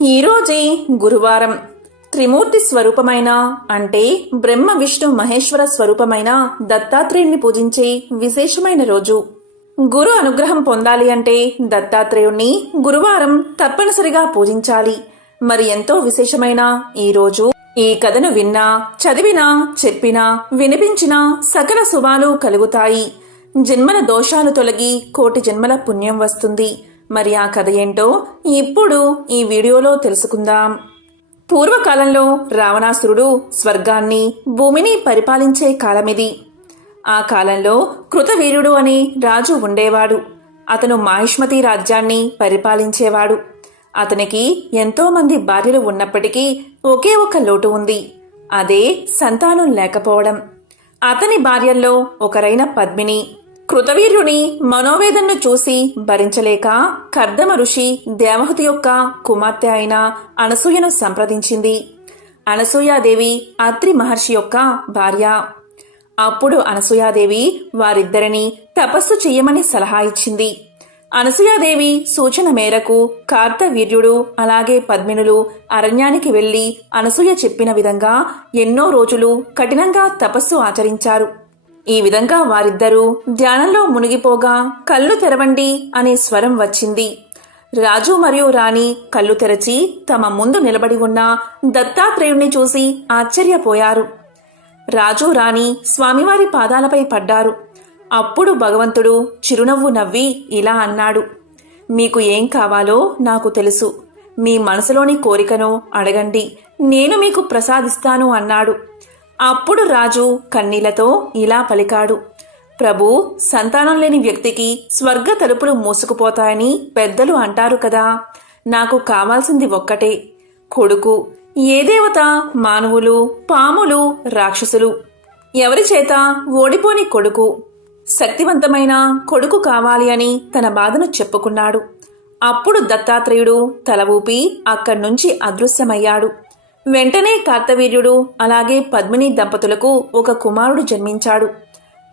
ఈరోజే గురువారం. త్రిమూర్తి స్వరూపమైన అంటే బ్రహ్మ విష్ణు మహేశ్వర స్వరూపమైన దత్తాత్రేయుణ్ణి పూజించే విశేషమైన రోజు. గురు అనుగ్రహం పొందాలి అంటే దత్తాత్రేయుణ్ణి గురువారం తప్పనిసరిగా పూజించాలి. మరి ఎంతో విశేషమైన ఈ రోజు ఈ కథను విన్నా, చదివినా, చెప్పినా, వినిపించినా సకల శుభాలు కలుగుతాయి. జన్మల దోషాలు తొలగి కోటి జన్మల పుణ్యం వస్తుంది. మరి ఆ కథ ఏంటో ఇప్పుడు ఈ వీడియోలో తెలుసుకుందాం. పూర్వకాలంలో రావణాసురుడు స్వర్గాన్ని, భూమిని పరిపాలించే కాలమిది. ఆ కాలంలో కృతవీర్యుడు అనే రాజు ఉండేవాడు. అతను మాహిష్మతి రాజ్యాన్ని పరిపాలించేవాడు. అతనికి ఎంతో మంది భార్యలు ఉన్నప్పటికీ ఒకే ఒక లోటు ఉంది. అదే సంతానం లేకపోవడం. అతని భార్యల్లో ఒకరైన పద్మిని కృతవీర్యుని మనోవేదనను చూసి భరించలేక కర్దమ ఋషి దేవహుతి యొక్క కుమార్తె అయిన అనసూయను సంప్రదించింది. అనసూయాదేవి అత్రి మహర్షి యొక్క భార్య. అప్పుడు అనసూయాదేవి వారిద్దరిని తపస్సు చెయ్యమని సలహా ఇచ్చింది. అనసూయాదేవి సూచన మేరకు కార్తవీర్యుడు అలాగే పద్మినులు అరణ్యానికి వెళ్లి అనసూయ చెప్పిన విధంగా ఎన్నో రోజులు కఠినంగా తపస్సు ఆచరించారు. ఈ విధంగా వారిద్దరూ ధ్యానంలో మునిగిపోగా కళ్ళు తెరవండి అనే స్వరం వచ్చింది. రాజు మరియు రాణి కళ్ళు తెరచి తమ ముందు నిలబడి ఉన్న దత్తాత్రేయుణ్ణి చూసి ఆశ్చర్యపోయారు. రాజు రాణి స్వామివారి పాదాలపై పడ్డారు. అప్పుడు భగవంతుడు చిరునవ్వు నవ్వి ఇలా అన్నాడు, మీకు ఏం కావాలో నాకు తెలుసు. మీ మనసులోని కోరికను అడగండి, నేను మీకు ప్రసాదిస్తాను అన్నాడు. అప్పుడు రాజు కన్నీళ్లతో ఇలా పలికాడు, ప్రభు, సంతానం లేని వ్యక్తికి స్వర్గ తలుపులు మూసుకుపోతాయని పెద్దలు అంటారు కదా. నాకు కావాల్సింది ఒక్కటే, కొడుకు. ఏ దేవత, మానవులు, పాములు, రాక్షసులు ఎవరి చేత ఓడిపోని కొడుకు, శక్తివంతమైన కొడుకు కావాలి అని తన బాధను చెప్పుకున్నాడు. అప్పుడు దత్తాత్రేయుడు తల ఊపి అక్కడ్నుంచి అదృశ్యమయ్యాడు. వెంటనే కార్తవీర్యుడు అలాగే పద్మిని దంపతులకు ఒక కుమారుడు జన్మించాడు.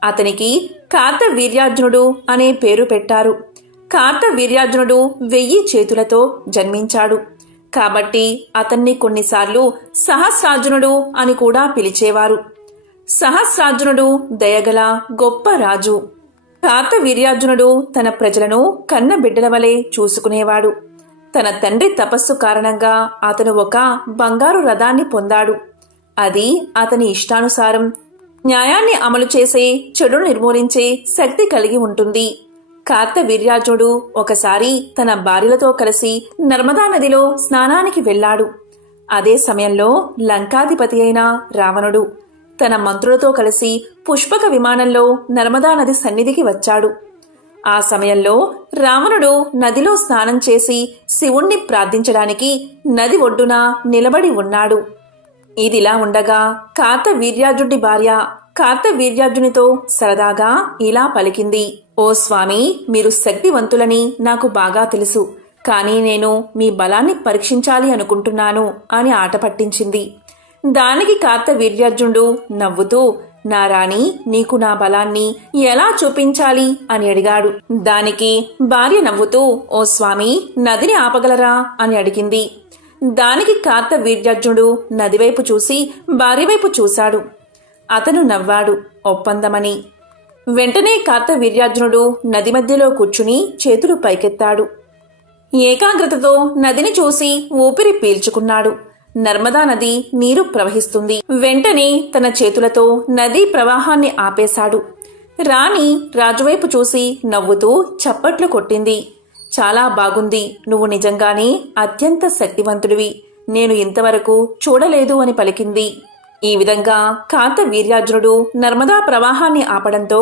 అతనికి కార్తవీర్యార్జునుడు అనే పేరు పెట్టారు. కార్తవీర్యార్జునుడు 1000 చేతులతో జన్మించాడు కాబట్టి అతన్ని కొన్నిసార్లు సహస్రార్జునుడు అని కూడా పిలిచేవారు. సహస్రార్జునుడు దయగల గొప్ప రాజు. కార్తవీర్యార్జునుడు తన ప్రజలను కన్న బిడ్డల వలె చూసుకునేవాడు. తన తండ్రి తపస్సు కారణంగా అతను ఒక బంగారు రథాన్ని పొందాడు. అది అతని ఇష్టానుసారం న్యాయాన్ని అమలు చేసే, చెడును నిర్మూలించే శక్తి కలిగి ఉంటుంది. కార్తవీర్యార్జునుడు ఒకసారి తన భార్యలతో కలిసి నర్మదా నదిలో స్నానానికి వెళ్లాడు. అదే సమయంలో లంకాధిపతి అయిన రావణుడు తన మంత్రులతో కలిసి పుష్పక విమానంలో నర్మదా నది సన్నిధికి వచ్చాడు. ఆ సమయంలో రావణుడు నదిలో స్నానం చేసి శివుణ్ణి ప్రార్థించడానికి నది ఒడ్డున నిలబడి ఉన్నాడు. ఇదిలా ఉండగా కార్తవీర్యార్జునుడి భార్య కార్తవీర్యార్జునితో సరదాగా ఇలా పలికింది, ఓ స్వామి, మీరు శక్తివంతులని నాకు బాగా తెలుసు. కానీ నేను మీ బలాన్ని పరీక్షించాలి అనుకుంటున్నాను అని ఆట పట్టించింది. దానికి కార్తవీర్యార్జునుడు నవ్వుతూ, నా రాణి, నీకు నా బలాన్ని ఎలా చూపించాలి అని అడిగాడు. దానికి భార్య నవ్వుతూ, ఓ స్వామి, నదిని ఆపగలరా అని అడిగింది. దానికి కార్తవీర్యార్జునుడు నదివైపు చూసి భార్యవైపు చూశాడు. అతను నవ్వాడు, ఒప్పందమని. వెంటనే కార్తవీర్యార్జునుడు నది మధ్యలో కూర్చుని చేతులు పైకెత్తాడు. ఏకాగ్రతతో నదిని చూసి ఊపిరి పీల్చుకున్నాడు. నర్మదా నది నీరు ప్రవహిస్తుంది. వెంటనే తన చేతులతో నదీ ప్రవాహాన్ని ఆపేశాడు. రాణి రాజువైపు చూసి నవ్వుతూ చప్పట్లు కొట్టింది. చాలా బాగుంది, నువ్వు నిజంగానే అత్యంత శక్తివంతుడివి, నేను ఇంతవరకు చూడలేదు అని పలికింది. ఈ విధంగా కార్తవీర్యార్జునుడు నర్మదా ప్రవాహాన్ని ఆపడంతో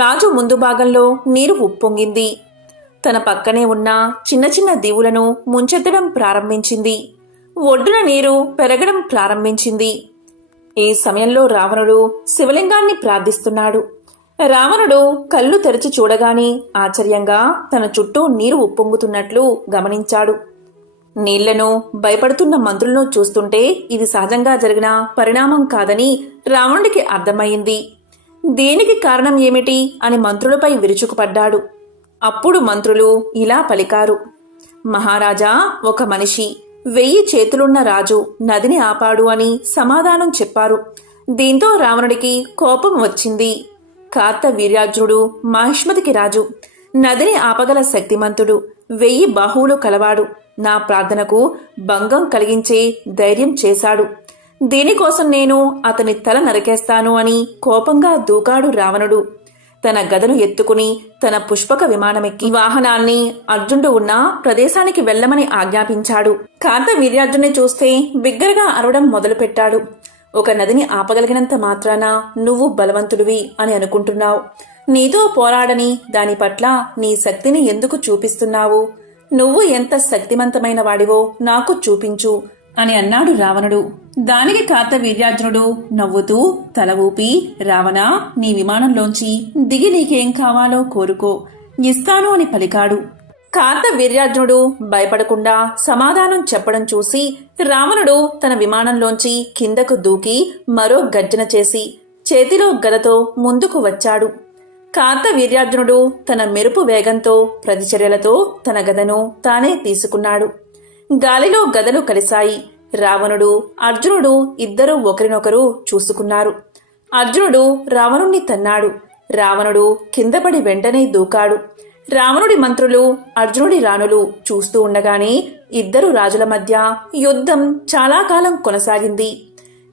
రాజు ముందు భాగంలో నీరు ఉప్పొంగింది. తన పక్కనే ఉన్న చిన్న చిన్న దీవులను ముంచెత్తడం ప్రారంభించింది. ఒడ్డున నీరు పెరగడం ప్రారంభించింది. ఈ సమయంలో రావణుడు శివలింగాన్ని ప్రార్థిస్తున్నాడు. రావణుడు కళ్ళు తెరిచి చూడగానే ఆశ్చర్యంగా తన చుట్టూ నీరు ఉప్పొంగుతున్నట్లు గమనించాడు. నీళ్లను భయపడుతున్న మంత్రులను చూస్తుంటే ఇది సహజంగా జరిగిన పరిణామం కాదని రావణుడికి అర్థమయ్యింది. దీనికి కారణం ఏమిటి అని మంత్రులపై విరుచుకుపడ్డాడు. అప్పుడు మంత్రులు ఇలా పలికారు, మహారాజా, ఒక మనిషి 1000 చేతులున్న రాజు నదిని ఆపాడు అని సమాధానం చెప్పారు. దీంతో రావణుడికి కోపం వచ్చింది. కార్తవీర్యార్జునుడు మహిష్మతికి రాజు, నదిని ఆపగల శక్తిమంతుడు, 1000 బాహువులు కలవాడు, నా ప్రార్థనకు భంగం కలిగించే ధైర్యం చేశాడు. దీనికోసం నేను అతని తల నరికేస్తాను అని కోపంగా దూకాడు రావణుడు. తన గదను ఎత్తుకుని తన పుష్పక విమానమెక్కి వాహనాన్ని అర్జునుడు ఉన్న ప్రదేశానికి వెళ్లమని ఆజ్ఞాపించాడు. కార్తవీర్యార్జున్ని చూస్తే బిగ్గరగా అరవడం మొదలుపెట్టాడు. ఒక నదిని ఆపగలిగినంత మాత్రాన నువ్వు బలవంతుడివి అని అనుకుంటున్నావు. నీతో పోరాడని దాని పట్ల నీ శక్తిని ఎందుకు చూపిస్తున్నావు? నువ్వు ఎంత శక్తిమంతమైన వాడివో నాకు చూపించు అని అన్నాడు రావణుడు. దానికి కార్తవీర్యార్జునుడు నవ్వుతూ తల ఊపి, రావణా, నీ విమానంలోంచి దిగి నీకేం కావాలో కోరుకో, ఇస్తాను అని పలికాడు. కార్తవీర్యార్జునుడు భయపడకుండా సమాధానం చెప్పడం చూసి రావణుడు తన విమానంలోంచి కిందకు దూకి మరో గర్జన చేసి చేతిలో గదతో ముందుకు వచ్చాడు. కార్తవీర్యార్జునుడు తన మెరుపు వేగంతో ప్రతిచర్యలతో తన గదను తానే తీసుకున్నాడు. గాలిలో గదలు కలిశాయి. రావణుడు అర్జునుడు ఇద్దరూ ఒకరినొకరు చూసుకున్నారు. అర్జునుడు రావణుణ్ణి తన్నాడు. రావణుడు కిందపడి వెంటనే దూకాడు. రావణుడి మంత్రులు అర్జునుడి రాణులు చూస్తూ ఉండగానే ఇద్దరు రాజుల మధ్య యుద్ధం చాలా కాలం కొనసాగింది.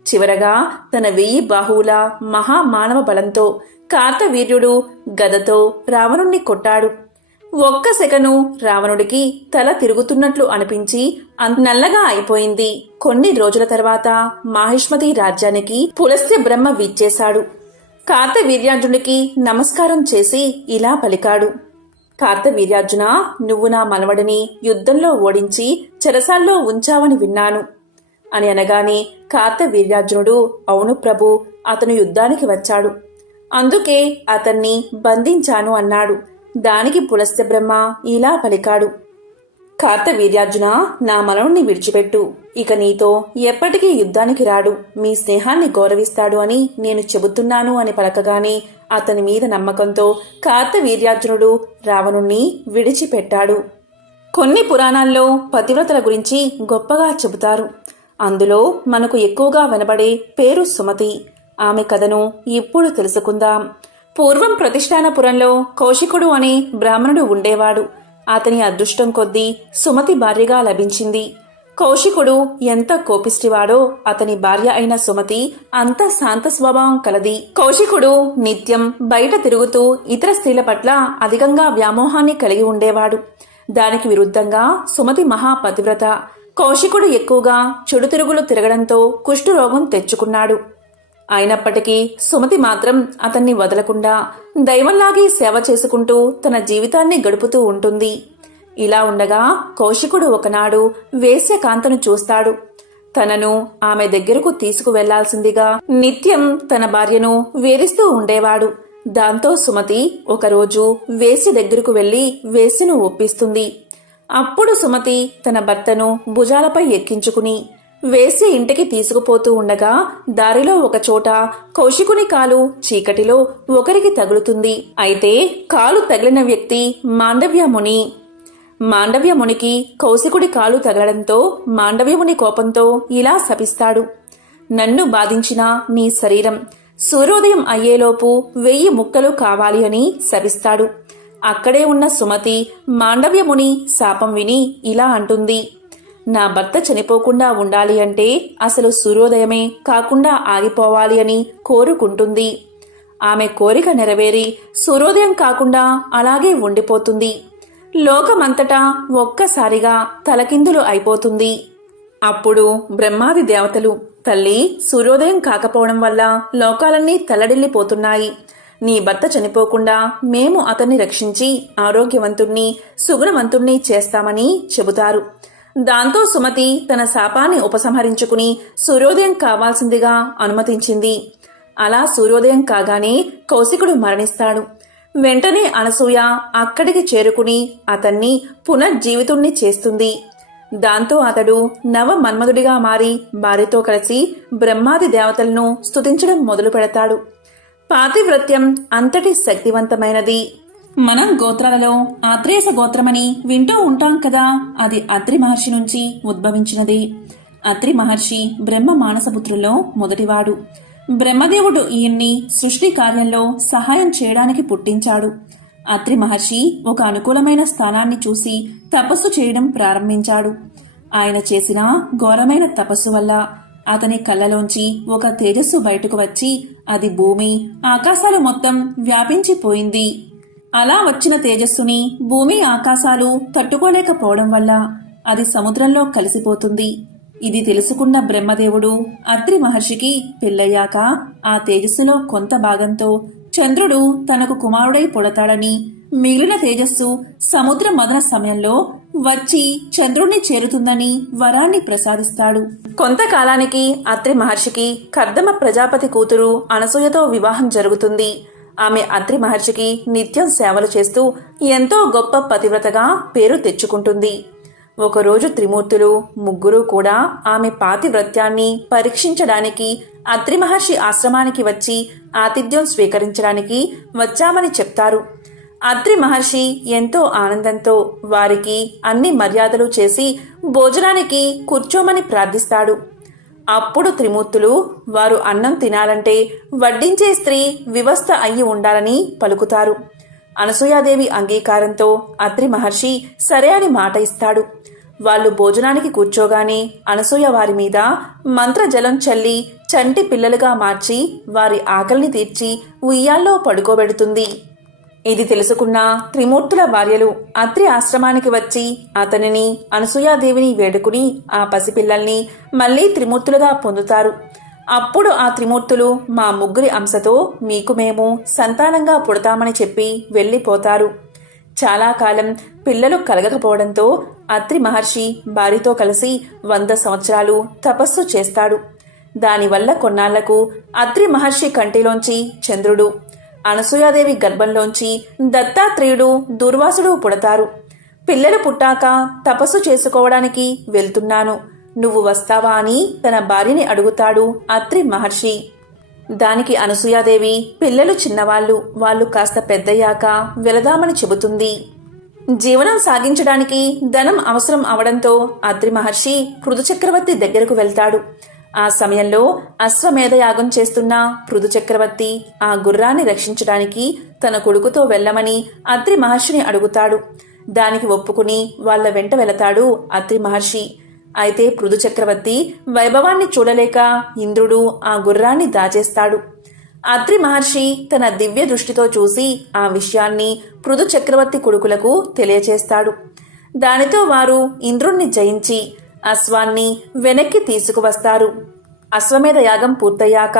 చివరగా తన 1000 బాహువుల మహామానవ బలంతో కార్తవీర్యుడు గదతో రావణుణ్ణి కొట్టాడు. ఒక్క సెకను రావణుడికి తల తిరుగుతున్నట్లు అనిపించి నల్లగా అయిపోయింది. కొన్ని రోజుల తర్వాత మాహిష్మతి రాజ్యానికి పులస్త్య బ్రహ్మ విచ్చేశాడు. కార్తవీర్యార్జునుడికి నమస్కారం చేసి ఇలా పలికాడు. కార్తవీర్యార్జున, నువ్వు నా మనవడిని యుద్ధంలో ఓడించి చెరసాల్లో ఉంచావని విన్నాను అని అనగానే కార్తవీర్యార్జునుడు, అవును ప్రభు, అతను యుద్ధానికి వచ్చాడు, అందుకే అతన్ని బంధించాను అన్నాడు. దానికి పులస్త్య బ్రహ్మ ఇలా పలికాడు. కార్తవీర్యార్జున, నా మనవుణ్ణి విడిచిపెట్టు. ఇక నీతో ఎప్పటికీ యుద్ధానికి రాడు. మీ స్నేహాన్ని గౌరవిస్తాడు అని నేను చెబుతున్నాను అని పలకగానే అతని మీద నమ్మకంతో కార్తవీర్యార్జునుడు రావణుణ్ణి విడిచిపెట్టాడు. కొన్ని పురాణాల్లో పతివ్రతల గురించి గొప్పగా చెబుతారు. అందులో మనకు ఎక్కువగా వినబడే పేరు సుమతి. ఆమె కథను ఇప్పుడు తెలుసుకుందాం. పూర్వం ప్రతిష్టానపురంలో కౌశికుడు అనే బ్రాహ్మణుడు ఉండేవాడు. అతని అదృష్టం కొద్దీ సుమతి భార్యగా లభించింది. కౌశికుడు ఎంత కోపిష్టివాడో అతని భార్య అయిన సుమతి అంత శాంత స్వభావం కలది. కౌశికుడు నిత్యం బయట తిరుగుతూ ఇతర స్త్రీల పట్ల అధికంగా వ్యామోహాన్ని కలిగి ఉండేవాడు. దానికి విరుద్ధంగా సుమతి మహాపతివ్రత. కౌశికుడు ఎక్కువగా చెడు తిరుగులు తిరగడంతో కుష్ఠురోగం తెచ్చుకున్నాడు. అయినప్పటికీ సుమతి మాత్రం అతన్ని వదలకుండా దైవంలాగే సేవ చేసుకుంటూ తన జీవితాన్ని గడుపుతూ ఉంటుంది. ఇలా ఉండగా కౌశికుడు ఒకనాడు వేశ్యకాంతను చూస్తాడు. తనను ఆమె దగ్గరకు తీసుకువెళ్లాల్సిందిగా నిత్యం తన భార్యను వేధిస్తూ ఉండేవాడు. దాంతో సుమతి ఒకరోజు వేశ్య దగ్గరకు వెళ్లి వేశ్యను ఒప్పిస్తుంది. అప్పుడు సుమతి తన భర్తను భుజాలపై ఎక్కించుకుని వేశ్య ఇంటికి తీసుకుపోతూ ఉండగా దారిలో ఒకచోట కౌశికుని కాలు చీకటిలో ఒకరికి తగులుతుంది. అయితే కాలు తగిలిన వ్యక్తి మాండవ్యముని. మాండవ్యమునికి కౌశికుడి కాలు తగలడంతో మాండవ్యముని కోపంతో ఇలా శపిస్తాడు. నన్ను బాధించిన నీ శరీరం సూర్యోదయం అయ్యేలోపు 1000 ముక్కలు కావాలి అని శపిస్తాడు. అక్కడే ఉన్న సుమతి మాండవ్యముని శాపం విని ఇలా అంటుంది. నా భర్త చనిపోకుండా ఉండాలి అంటే అసలు సూర్యోదయమే కాకుండా ఆగిపోవాలి అని కోరుకుంటుంది. ఆమె కోరిక నెరవేరి సూర్యోదయం కాకుండా అలాగే ఉండిపోతుంది. లోకమంతటా ఒక్కసారిగా తలకిందులు అయిపోతుంది. అప్పుడు బ్రహ్మాది దేవతలు, తల్లి, సూర్యోదయం కాకపోవడం వల్ల లోకాలన్నీ తల్లడిల్లిపోతున్నాయి. నీ భర్త చనిపోకుండా మేము అతన్ని రక్షించి ఆరోగ్యవంతుణ్ణి సుగుణవంతుణ్ణి చేస్తామని చెబుతారు. దాంతో సుమతి తన శాపాన్ని ఉపసంహరించుకుని సూర్యోదయం కావాల్సిందిగా అనుమతించింది. అలా సూర్యోదయం కాగానే కౌశికుడు మరణిస్తాడు. వెంటనే అనసూయ అక్కడికి చేరుకుని అతన్ని పునర్జీవితుణ్ణి చేస్తుంది. దాంతో అతడు నవ మన్మధుడిగా మారి భార్యతో కలిసి బ్రహ్మాది దేవతలను స్తుతించడం మొదలు పెడతాడు. పాతివ్రత్యం అంతటి శక్తివంతమైనది. మనం గోత్రాలలో ఆత్రేయస గోత్రమని వింటూ ఉంటాం కదా, అది అత్రి మహర్షి నుంచి ఉద్భవించినది. అత్రి మహర్షి బ్రహ్మ మానసపుత్రుల్లో మొదటివాడు. బ్రహ్మదేవుడు ఈయన్ని సృష్టి కార్యంలో సహాయం చేయడానికి పుట్టించాడు. అత్రి మహర్షి ఒక అనుకూలమైన స్థానాన్ని చూసి తపస్సు చేయడం ప్రారంభించాడు. ఆయన చేసిన ఘోరమైన తపస్సు వల్ల అతని కళ్ళలోంచి ఒక తేజస్సు బయటకు వచ్చి అది భూమి ఆకాశాలు మొత్తం వ్యాపించిపోయింది. అలా వచ్చిన తేజస్సుని భూమి ఆకాశాలు తట్టుకోలేకపోవడం వల్ల అది సముద్రంలో కలిసిపోతుంది. ఇది తెలుసుకున్న బ్రహ్మదేవుడు అత్రి మహర్షికి పెళ్ళయ్యాక ఆ తేజస్సులో కొంత భాగంతో చంద్రుడు తనకు కుమారుడై పుడతాడని, మిగిలిన తేజస్సు సముద్ర మదన సమయంలో వచ్చి చంద్రుణ్ణి చేరుతుందని వరాన్ని ప్రసాదిస్తాడు. కొంతకాలానికి అత్రి మహర్షికి కర్దమ ప్రజాపతి కూతురు అనసూయతో వివాహం జరుగుతుంది. ఆమె అత్రి మహర్షికి నిత్యం సేవలు చేస్తూ ఎంతో గొప్ప పతివ్రతగా పేరు తెచ్చుకుంటుంది. ఒకరోజు త్రిమూర్తులు ముగ్గురు కూడా ఆమె పాతివ్రత్యాన్ని పరీక్షించడానికి అత్రి మహర్షి ఆశ్రమానికి వచ్చి ఆతిథ్యం స్వీకరించడానికి వచ్చామని చెప్తారు. అత్రి మహర్షి ఎంతో ఆనందంతో వారికి అన్ని మర్యాదలు చేసి భోజనానికి కూర్చోమని ప్రార్థిస్తాడు. అప్పుడు త్రిమూర్తులు వారు అన్నం తినాలంటే వడ్డించే స్త్రీ వివస్థ అయ్యి ఉండాలని పలుకుతారు. అనసూయాదేవి అంగీకారంతో అత్రి మహర్షి సరే అని మాట ఇస్తాడు. వాళ్ళు భోజనానికి కూర్చోగానే అనసూయ వారి మీద మంత్రజలం చల్లి చంటి పిల్లలుగా మార్చి వారి ఆకలిని తీర్చి ఉయ్యాల్లో పడుకోబెడుతుంది. ఇది తెలుసుకున్న త్రిమూర్తుల భార్యలు అత్రి ఆశ్రమానికి వచ్చి అతనిని అనసూయాదేవిని వేడుకుని ఆ పసిపిల్లల్ని మళ్లీ త్రిమూర్తులుగా పొందుతారు. అప్పుడు ఆ త్రిమూర్తులు మా ముగ్గురి అంశతో మీకు మేము సంతానంగా పుడతామని చెప్పి వెళ్ళిపోతారు. చాలా కాలం పిల్లలు కలగకపోవడంతో అత్రి మహర్షి భార్యతో కలిసి 100 సంవత్సరాలు తపస్సు చేస్తాడు. దానివల్ల కొన్నాళ్లకు అత్రి మహర్షి కంటిలోంచి చంద్రుడు, అనసూయాదేవి గర్భంలోంచి దత్తాత్రేయుడు, దూర్వాసుడు పుడతారు. పిల్లలు పుట్టాక తపస్సు చేసుకోవడానికి వెళ్తున్నాను, నువ్వు వస్తావా అని తన భార్యని అడుగుతాడు అత్రి మహర్షి. దానికి అనసూయాదేవి పిల్లలు చిన్నవాళ్లు, వాళ్ళు కాస్త పెద్దయ్యాక వెళదామని చెబుతుంది. జీవనం సాగించడానికి ధనం అవసరం అవడంతో అత్రి మహర్షి పృథు చక్రవర్తి దగ్గరకు వెళ్తాడు. ఆ సమయంలో అశ్వమేధ యాగం చేస్తున్న పృథు చక్రవర్తి ఆ గుర్రాన్ని రక్షించడానికి తన కొడుకుతో వెళ్ళమని అత్రి మహర్షిని అడుగుతాడు. దానికి ఒప్పుకుని వాళ్ల వెంట వెళతాడు అత్రి మహర్షి. అయితే పృథు చక్రవర్తి వైభవాన్ని చూడలేక ఇంద్రుడు ఆ గుర్రాన్ని దాచేస్తాడు. అత్రి మహర్షి తన దివ్య దృష్టితో చూసి ఆ విషయాన్ని పృథు చక్రవర్తి కొడుకులకు తెలియచేస్తాడు. దానితో వారు ఇంద్రుణ్ణి జయించి అశ్వాన్ని వెనక్కి తీసుకువస్తారు. అశ్వమేధ యాగం పూర్తయ్యాక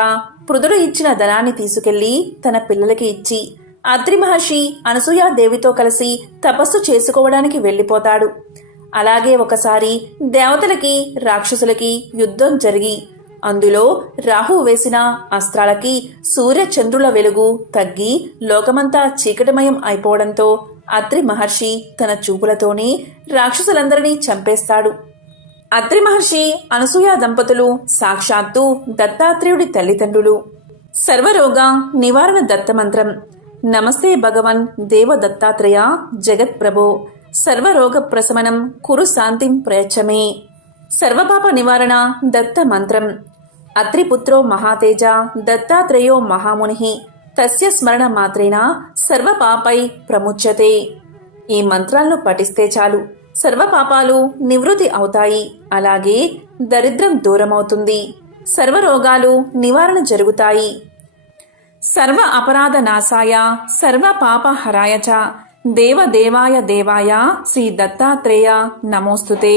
పృథుడు ఇచ్చిన ధనాన్ని తీసుకెళ్లి తన పిల్లలకి ఇచ్చి అత్రి మహర్షి అనసూయాదేవితో కలిసి తపస్సు చేసుకోవడానికి వెళ్లిపోతాడు. అలాగే ఒకసారి దేవతలకి రాక్షసులకి యుద్ధం జరిగి అందులో రాహు వేసిన అస్త్రాలకి సూర్య చంద్రుల వెలుగు తగ్గి లోకమంతా చీకటిమయం అయిపోవడంతో అత్రి మహర్షి తన చూపులతోనే రాక్షసులందరినీ చంపేస్తాడు. అత్రి మహర్షి అనసూయ దంపతులు సాక్షాత్తు దత్తాత్రేయుడి తల్లిదండ్రులు. సర్వరోగ నివారణ దత్తమంత్రం. నమస్తే భగవన్ దేవ దత్తాత్రేయ జగత్ప్రభో సర్వరోగ ప్రశమనం కురు శాంతిం ప్రయచ్చమే. సర్వపాప నివారణ దత్త మంత్రం. అత్రిపుత్రో మహాతేజ దత్తాత్రేయో మహాముని తస్య స్మరణ మాత్రేన సర్వపాపై ప్రముచ్యతే. ఈ మంత్రాలను పఠిస్తే చాలు సర్వపాపాలు నివృత్తి అవుతాయి. అలాగే దరిద్రం దూరమవుతుంది, సర్వరోగాలు నివారణ జరుగుతాయి. సర్వ అపరాధ నాశాయ సర్వ పాప హరాయ చ దేవదేవాయ దేవాయ శ్రీ దత్తాత్రేయ నమోస్తుతే.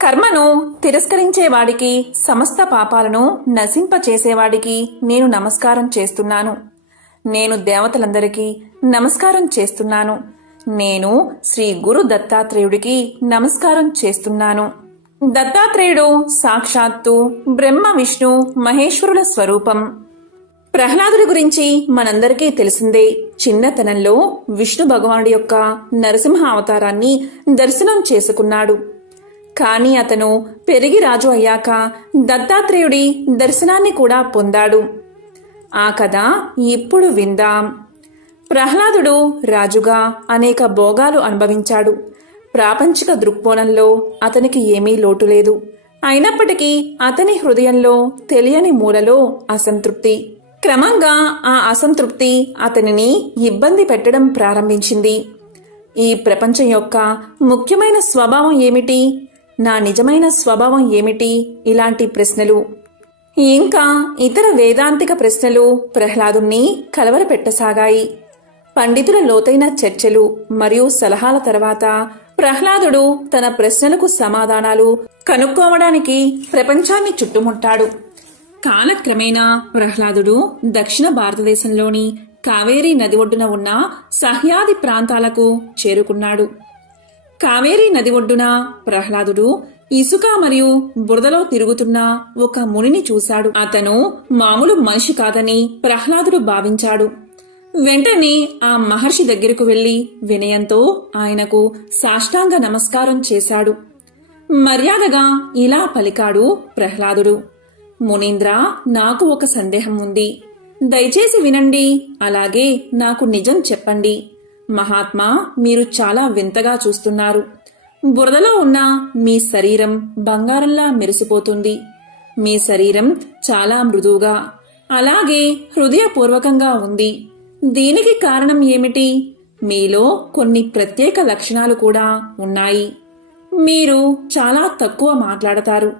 కర్మను తిరస్కరించేవాడికి, సమస్త పాపాలను నశింపచేసేవాడికి నేను నమస్కారం చేస్తున్నాను. నేను దేవతలందరికీ నమస్కారం చేస్తున్నాను. నేను శ్రీ గురు దత్తాత్రేయుడికి నమస్కారం చేస్తున్నాను. దత్తాత్రేయుడు సాక్షాత్తు బ్రహ్మ విష్ణు మహేశ్వరుల స్వరూపం. ప్రహ్లాదుడి గురించి మనందరికీ తెలిసిందే. చిన్నతనంలో విష్ణు భగవానుడి యొక్క నరసింహ అవతారాన్ని దర్శనం చేసుకున్నాడు. కానీ అతను పెరిగి రాజు అయ్యాక దత్తాత్రేయుడి దర్శనాన్ని కూడా పొందాడు. ఆ కథ ఇప్పుడు విందాం. ప్రహ్లాదుడు రాజుగా అనేక భోగాలు అనుభవించాడు. ప్రాపంచిక దృక్కోణంలో అతనికి ఏమీ లోటు లేదు. అయినప్పటికీ అతని హృదయంలో తెలియని మూలలో అసంతృప్తి. క్రమంగా ఆ అసంతృప్తి అతనిని ఇబ్బంది పెట్టడం ప్రారంభించింది. ఈ ప్రపంచం యొక్క ముఖ్యమైన స్వభావం ఏమిటి? నా నిజమైన స్వభావం ఏమిటి? ఇలాంటి ప్రశ్నలు ఇంకా ఇతర వేదాంతిక ప్రశ్నలు ప్రహ్లాదుణ్ణి కలవరపెట్టసాగాయి. పండితుల లోతైన చర్చలు మరియు సలహాల తర్వాత ప్రహ్లాదుడు తన ప్రశ్నలకు సమాధానాలు కనుక్కోవడానికి ప్రపంచాన్ని చుట్టుముట్టాడు. కాలక్రమేణా ప్రహ్లాదుడు దక్షిణ భారతదేశంలోని కావేరీ నది ఒడ్డున ఉన్న సహ్యాది ప్రాంతాలకు చేరుకున్నాడు. కావేరీ నది ఒడ్డున ప్రహ్లాదుడు ఇసుక మరియు బురదలో తిరుగుతున్న ఒక మునిని చూశాడు. అతను మామూలు మనిషి కాదని ప్రహ్లాదుడు భావించాడు. వెంటనే ఆ మహర్షి దగ్గరకు వెళ్లి వినయంతో ఆయనకు సాష్టాంగ నమస్కారం చేశాడు. మర్యాదగా ఇలా పలికాడు ప్రహ్లాదుడు, మునీంద్ర, నాకు ఒక సందేహం ఉంది. దయచేసి వినండి. అలాగే నాకు నిజం చెప్పండి. మహాత్మా, మీరు చాలా వింతగా చూస్తున్నారు. బురదలో ఉన్న మీ శరీరం బంగారంలా మెరిసిపోతుంది. మీ శరీరం చాలా మృదువుగా, అలాగే హృదయపూర్వకంగా ఉంది. దీనికి కారణం ఏమిటి? మీలో కొన్ని ప్రత్యేక లక్షణాలు కూడా ఉన్నాయి. మీరు చాలా తక్కువ మాట్లాడతారు.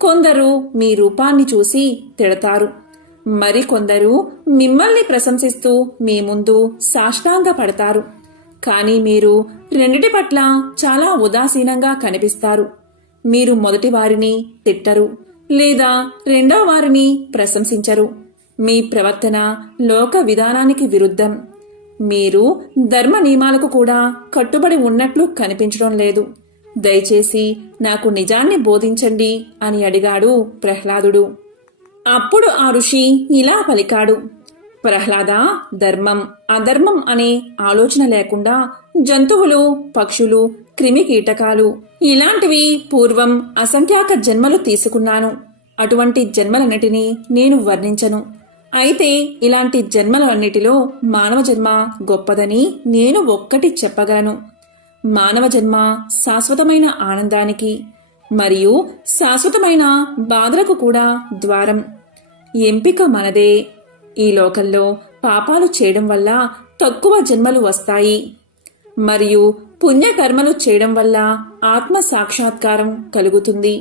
కొందరు మీ రూపాన్ని చూసి తిడతారు. మరికొందరు మిమ్మల్ని ప్రశంసిస్తూ మీ ముందు సాష్టాంగ పడతారు. కానీ మీరు రెండిటి పట్ల చాలా ఉదాసీనంగా కనిపిస్తారు. మీరు మొదటి వారిని తిట్టరు లేదా రెండో వారిని ప్రశంసించరు. మీ ప్రవర్తన లోక విధానానికి విరుద్ధం. మీరు ధర్మ నియమాలకు కూడా కట్టుబడి ఉన్నట్లు కనిపించడం లేదు. దయచేసి నాకు నిజాన్ని బోధించండి అని అడిగాడు ప్రహ్లాదుడు. అప్పుడు ఆ ఋషి ఇలా పలికాడు, ప్రహ్లాద, ధర్మం అధర్మం అనే ఆలోచన లేకుండా జంతువులు, పక్షులు, క్రిమి కీటకాలు ఇలాంటివి పూర్వం అసంఖ్యాక జన్మలు తీసుకున్నాను. అటువంటి జన్మలన్నిటినీ నేను వర్ణించను. అయితే ఇలాంటి జన్మలన్నిటిలో మానవ జన్మ గొప్పదని నేను ఒక్కటి చెప్పగలను. మానవ జన్మ శాశ్వతమైన ఆనందానికి మరియు శాశ్వతమైన బాధలకు కూడా ద్వారం. ఎంపిక మనదే. ఈ లోకంలో పాపాలు చేయడం వల్ల తక్కువ జన్మలు వస్తాయి మరియు పుణ్యకర్మలు చేయడం వల్ల ఆత్మ సాక్షాత్కారం కలుగుతుంది.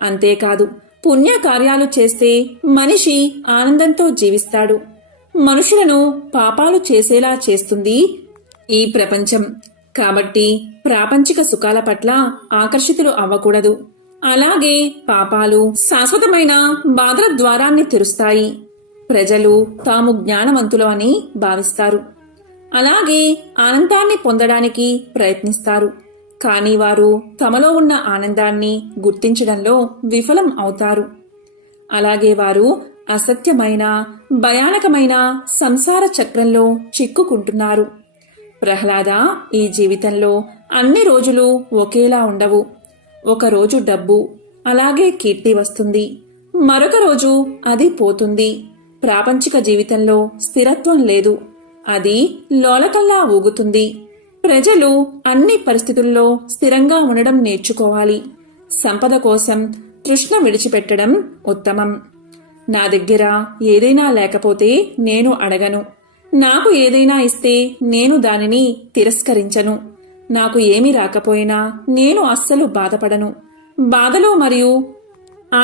అంతేకాదు, పుణ్యకార్యాలు చేస్తే మనిషి ఆనందంతో జీవిస్తాడు. మనుషులను పాపాలు చేసేలా చేస్తుంది ఈ ప్రపంచం. కాబట్టి ప్రాపంచిక సుఖాల పట్ల ఆకర్షితులు అవ్వకూడదు. అలాగే పాపాలు శాశ్వతమైన బాధల ద్వారాన్ని తెరుస్తాయి. ప్రజలు తాము జ్ఞానవంతులు అని భావిస్తారు. అలాగే ఆనందాన్ని పొందడానికి ప్రయత్నిస్తారు. కానీ వారు తమలో ఉన్న ఆనందాన్ని గుర్తించడంలో విఫలం అవుతారు. అలాగే వారు అసత్యమైన, భయానకమైన సంసార చక్రంలో చిక్కుకుంటున్నారు. ప్రహ్లాద, ఈ జీవితంలో అన్ని రోజులు ఒకేలా ఉండవు. ఒక రోజు డబ్బు, అలాగే కీర్తి వస్తుంది. మరొక రోజు అది పోతుంది. ప్రాపంచిక జీవితంలో స్థిరత్వం లేదు. అది లోలకల్లా ఊగుతుంది. ప్రజలు అన్ని పరిస్థితుల్లో స్థిరంగా ఉండడం నేర్చుకోవాలి. సంపద కోసం తృష్ణ విడిచిపెట్టడం ఉత్తమం. నా దగ్గర ఏదైనా లేకపోతే నేను అడగను. నాకు ఏదైనా ఇస్తే నేను దానిని తిరస్కరించను. నాకు ఏమీ రాకపోయినా నేను అస్సలు బాధపడను. బాధలు మరియు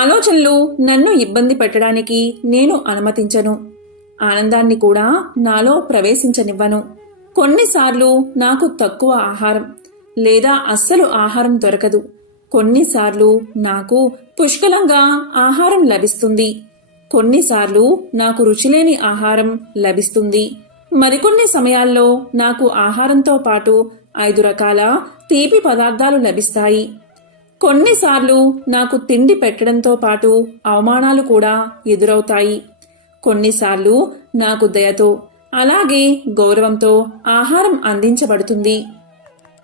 ఆలోచనలు నన్ను ఇబ్బంది పెట్టడానికి నేను అనుమతించను. ఆనందాన్ని కూడా నాలో ప్రవేశించనివ్వను. కొన్నిసార్లు నాకు తక్కువ ఆహారం లేదా అస్సలు ఆహారం దొరకదు. కొన్నిసార్లు నాకు పుష్కలంగా ఆహారం లభిస్తుంది. కొన్నిసార్లు నాకు రుచిలేని ఆహారం లభిస్తుంది. మరికొన్ని సమయాల్లో నాకు ఆహారంతో పాటు 5 రకాల తీపి పదార్థాలు లభిస్తాయి. కొన్నిసార్లు నాకు తిండి పెట్టడంతో పాటు అవమానాలు కూడా ఎదురవుతాయి. కొన్నిసార్లు నాకు దయతో, అలాగే గౌరవంతో ఆహారం అందించబడుతుంది.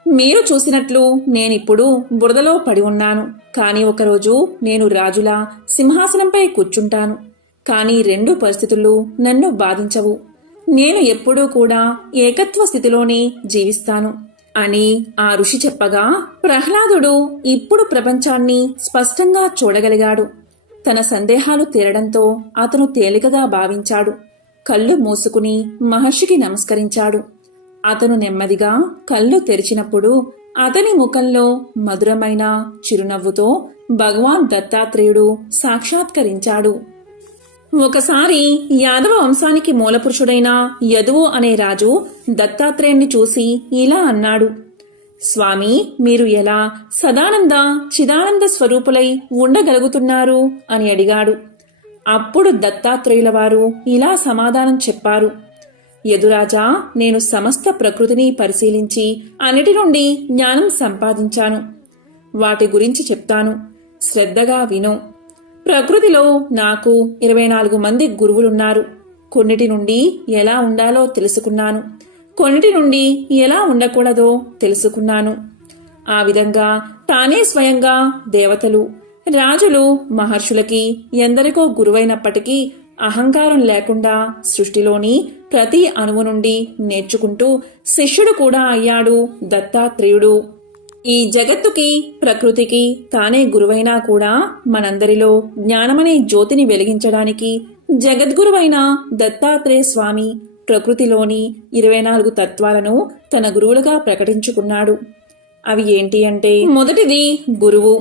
మీరు చూసినట్లు నేనిప్పుడు బురదలో పడి ఉన్నాను. కానీ ఒకరోజు నేను రాజులా సింహాసనంపై కూర్చుంటాను. కానీ 2 పరిస్థితులు నన్ను బాధించవు. నేను ఎప్పుడూ కూడా ఏకత్వ స్థితిలోనే జీవిస్తాను అని ఆ ఋషి చెప్పగా ప్రహ్లాదుడు ఇప్పుడు ప్రపంచాన్ని స్పష్టంగా చూడగలిగాడు. తన సందేహాలు తీరడంతో అతను తేలికగా భావించాడు. కళ్ళు మూసుకుని మహర్షికి నమస్కరించాడు. అతను నెమ్మదిగా కళ్ళు తెరిచినప్పుడు అతని ముఖంలో మధురమైన చిరునవ్వుతో భగవాన్ దత్తాత్రేయుడు సాక్షాత్కరించాడు. ఒకసారి యాదవ వంశానికి మూలపురుషుడైన యదువు అనే రాజు దత్తాత్రేయుణ్ణి చూసి ఇలా అన్నాడు: స్వామి, మీరు ఎలా సదానంద చిదానంద స్వరూపులై ఉండగలుగుతున్నారు అని అడిగాడు. అప్పుడు దత్తాత్రేయుల వారు ఇలా సమాధానం చెప్పారు: యదురాజా, నేను సమస్త ప్రకృతిని పరిశీలించి అన్నిటి నుండి జ్ఞానం సంపాదించాను. వాటి గురించి చెప్తాను, శ్రద్ధగా విను. ప్రకృతిలో నాకు 24 మంది గురువులున్నారు. కొన్నిటి నుండి ఎలా ఉండాలో తెలుసుకున్నాను, కొన్నిటి నుండి ఎలా ఉండకూడదో తెలుసుకున్నాను. ఆ విధంగా తానే స్వయంగా దేవతలు, రాజులు, మహర్షులకి ఎందరికో గురువైనప్పటికీ అహంకారం లేకుండా సృష్టిలోని ప్రతి అణువు నుండి నేర్చుకుంటూ శిష్యుడు కూడా అయ్యాడు దత్తాత్రేయుడు. ఈ జగత్తుకి, ప్రకృతికి తానే గురువైనా కూడా మనందరిలో జ్ఞానమనే జ్యోతిని వెలిగించడానికి జగద్గురువైన దత్తాత్రేయ స్వామి ప్రకృతిలోని 24 తత్వాలను తన గురువులుగా ప్రకటించుకున్నాడు. అవి ఏంటి అంటే, మొదటిది గురువు.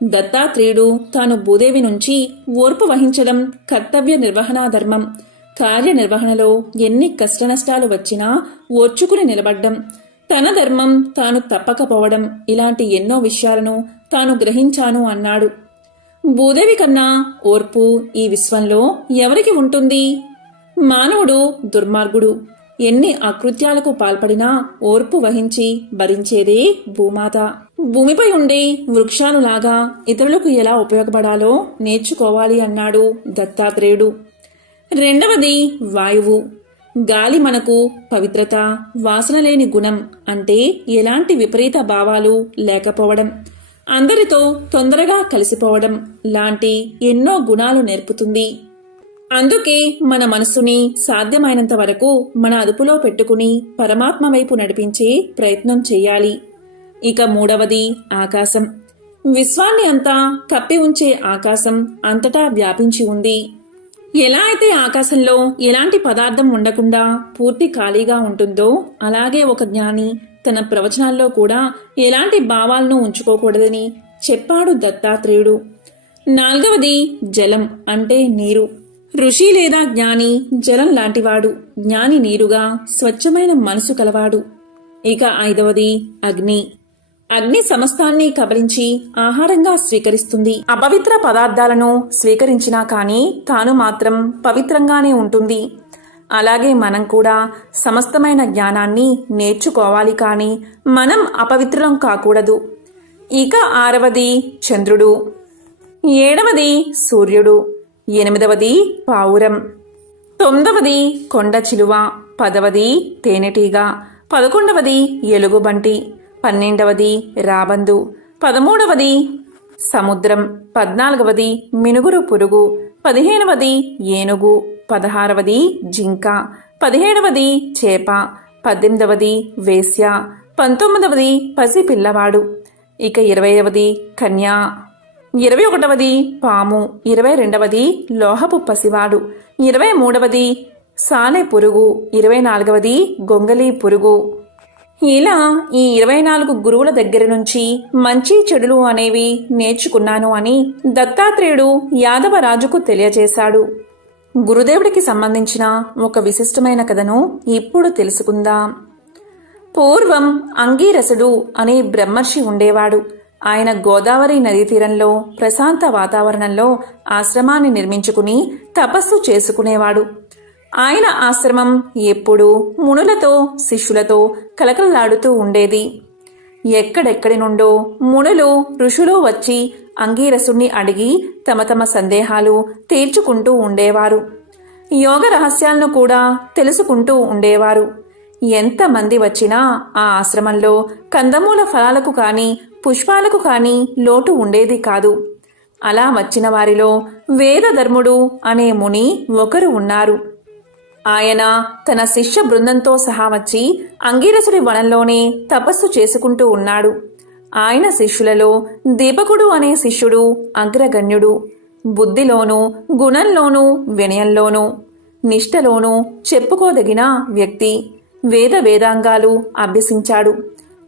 దత్తాత్రేయుడు తాను భూదేవి నుంచి ఓర్పు వహించడం కర్తవ్య నిర్వహణా ధర్మం, కార్యనిర్వహణలో ఎన్ని కష్టనష్టాలు వచ్చినా ఓర్చుకుని నిలబడ్డం, తన ధర్మం తాను తప్పకపోవడం, ఇలాంటి ఎన్నో విషయాలను తాను గ్రహించాను అన్నాడు. భూదేవి కన్నా ఓర్పు ఈ విశ్వంలో ఎవరికి ఉంటుంది? మానవుడు దుర్మార్గుడు. ఎన్ని అకృత్యాలకు పాల్పడినా ఓర్పు వహించి భరించేదే భూమాత. భూమిపై ఉండే వృక్షాలులాగా ఇతరులకు ఎలా ఉపయోగపడాలో నేర్చుకోవాలి అన్నాడు దత్తాత్రేయుడు. రెండవది వాయువు. గాలి మనకు పవిత్రత, వాసన లేని గుణం, అంటే ఎలాంటి విపరీత భావాలు లేకపోవడం, అందరితో తొందరగా కలిసిపోవడం లాంటి ఎన్నో గుణాలు నేర్పుతుంది. అందుకే మన మనస్సుని సాధ్యమైనంత వరకు మన అదుపులో పెట్టుకుని పరమాత్మ వైపు నడిపించే ప్రయత్నం చెయ్యాలి. ఇక మూడవది ఆకాశం. విశ్వాన్ని అంతా కప్పి ఉంచే ఆకాశం అంతటా వ్యాపించి ఉంది. ఎలా అయితే ఆకాశంలో ఎలాంటి పదార్థం ఉండకుండా పూర్తి ఖాళీగా ఉంటుందో, అలాగే ఒక జ్ఞాని తన ప్రవచనాల్లో కూడా ఎలాంటి భావాలను ఉంచుకోకూడదని చెప్పాడు దత్తాత్రేయుడు. నాలుగవది జలం, అంటే నీరు. ఋషి లేదా జ్ఞాని జలం లాంటివాడు, జ్ఞాని నీరుగా స్వచ్ఛమైన మనసు కలవాడు. ఇక ఐదవది అగ్ని. అగ్ని సమస్తాన్ని కబలించి ఆహారంగా స్వీకరిస్తుంది. అపవిత్ర పదార్థాలను స్వీకరించినా కానీ తాను మాత్రం పవిత్రంగానే ఉంటుంది. అలాగే మనం కూడా సమస్తమైన జ్ఞానాన్ని నేర్చుకోవాలి, కానీ మనం అపవిత్రం కాకూడదు. ఇక ఆరవది చంద్రుడు, ఏడవది సూర్యుడు, ఎనిమిదవది పావురం, తొమ్మిదవది కొండ చిలువ, 10వది తేనెటీగ, 11వది ఎలుగుబంటి, 12వది రాబందు, 13వది సముద్రం, 14వది మినుగురు పురుగు, 15వది ఏనుగు, 16వది జింక, 17వది చేప, 18వది వేశ్య, 19వది పసిపిల్లవాడు. ఇక 20వది కన్య, 21వది పాము, 22వది లోహపు పసివాడు, 23వది సాలె పురుగు, 24వది గొంగలి పురుగు. ఇలా ఈ 24 గురువుల దగ్గర నుంచి మంచి చెడులు అనేవి నేర్చుకున్నాను అని దత్తాత్రేయుడు యాదవరాజుకు తెలియజేశాడు. గురుదేవుడికి సంబంధించిన ఒక విశిష్టమైన కథను ఇప్పుడు తెలుసుకుందాం. పూర్వం అంగీరసుడు అనే బ్రహ్మర్షి ఉండేవాడు. ఆయన గోదావరి నదీ తీరంలో ప్రశాంత వాతావరణంలో ఆశ్రమాన్ని నిర్మించుకుని తపస్సు చేసుకునేవాడు. ఆయన ఆశ్రమం ఎప్పుడూ మునులతో, శిష్యులతో కలకలలాడుతూ ఉండేది. ఎక్కడెక్కడి నుండో మునులు, ఋషులు వచ్చి అంగీరసుణ్ణి అడిగి తమ తమ సందేహాలు తీర్చుకుంటూ ఉండేవారు. యోగ రహస్యాలను కూడా తెలుసుకుంటూ ఉండేవారు. ఎంతమంది వచ్చినా ఆ ఆశ్రమంలో కందమూల ఫలాలకు కానీ పుష్పాలకు కానీ లోటు ఉండేది కాదు. అలా వచ్చిన వారిలో వేదధర్ముడు అనే ముని ఒకరు ఉన్నారు. ఆయన తన శిష్య బృందంతో సహా వచ్చి అంగీరసుడి వనంలోనే తపస్సు చేసుకుంటూ ఉన్నాడు. ఆయన శిష్యులలో దీపకుడు అనే శిష్యుడు అగ్రగణ్యుడు. బుద్ధిలోనూ గుణంలోనూ వినయంలోనూ నిష్ఠలోనూ చెప్పుకోదగిన వ్యక్తి. వేదాంగాలు అభ్యసించాడు.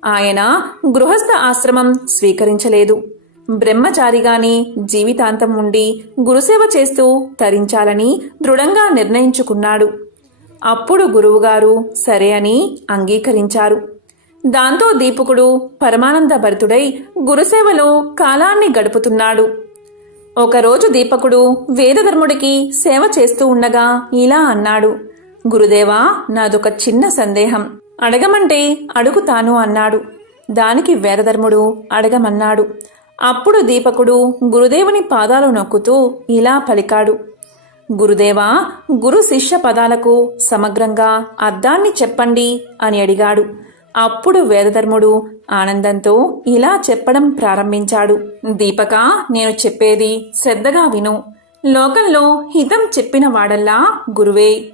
ఆయన గృహస్థ ఆశ్రమం స్వీకరించలేదు. బ్రహ్మచారిగానే జీవితాంతం ఉండి గురుసేవ చేస్తూ తరించాలని దృఢంగా నిర్ణయించుకున్నాడు. అప్పుడు గురువుగారు సరే అని అంగీకరించారు. దాంతో దీపకుడు పరమానంద భరితుడై గురుసేవలో కాలాన్ని గడుపుతున్నాడు. ఒకరోజు దీపకుడు వేదధర్ముడికి సేవ చేస్తూ ఉండగా ఇలా అన్నాడు. గురుదేవా, నాదొక చిన్న సందేహం, అడగమంటే అడుగుతాను అన్నాడు. దానికి వేదధర్ముడు అడగమన్నాడు. అప్పుడు దీపకుడు గురుదేవుని పాదాలు నొక్కుతూ ఇలా పలికాడు. గురుదేవా, గురు శిష్య పదాలకు సమగ్రంగా అర్థాన్ని చెప్పండి అని అడిగాడు. అప్పుడు వేదధర్ముడు ఆనందంతో ఇలా చెప్పడం ప్రారంభించాడు. దీపక, నేను చెప్పేది శ్రద్ధగా విను. లోకంలో హితం చెప్పిన వాడల్లా గురువే.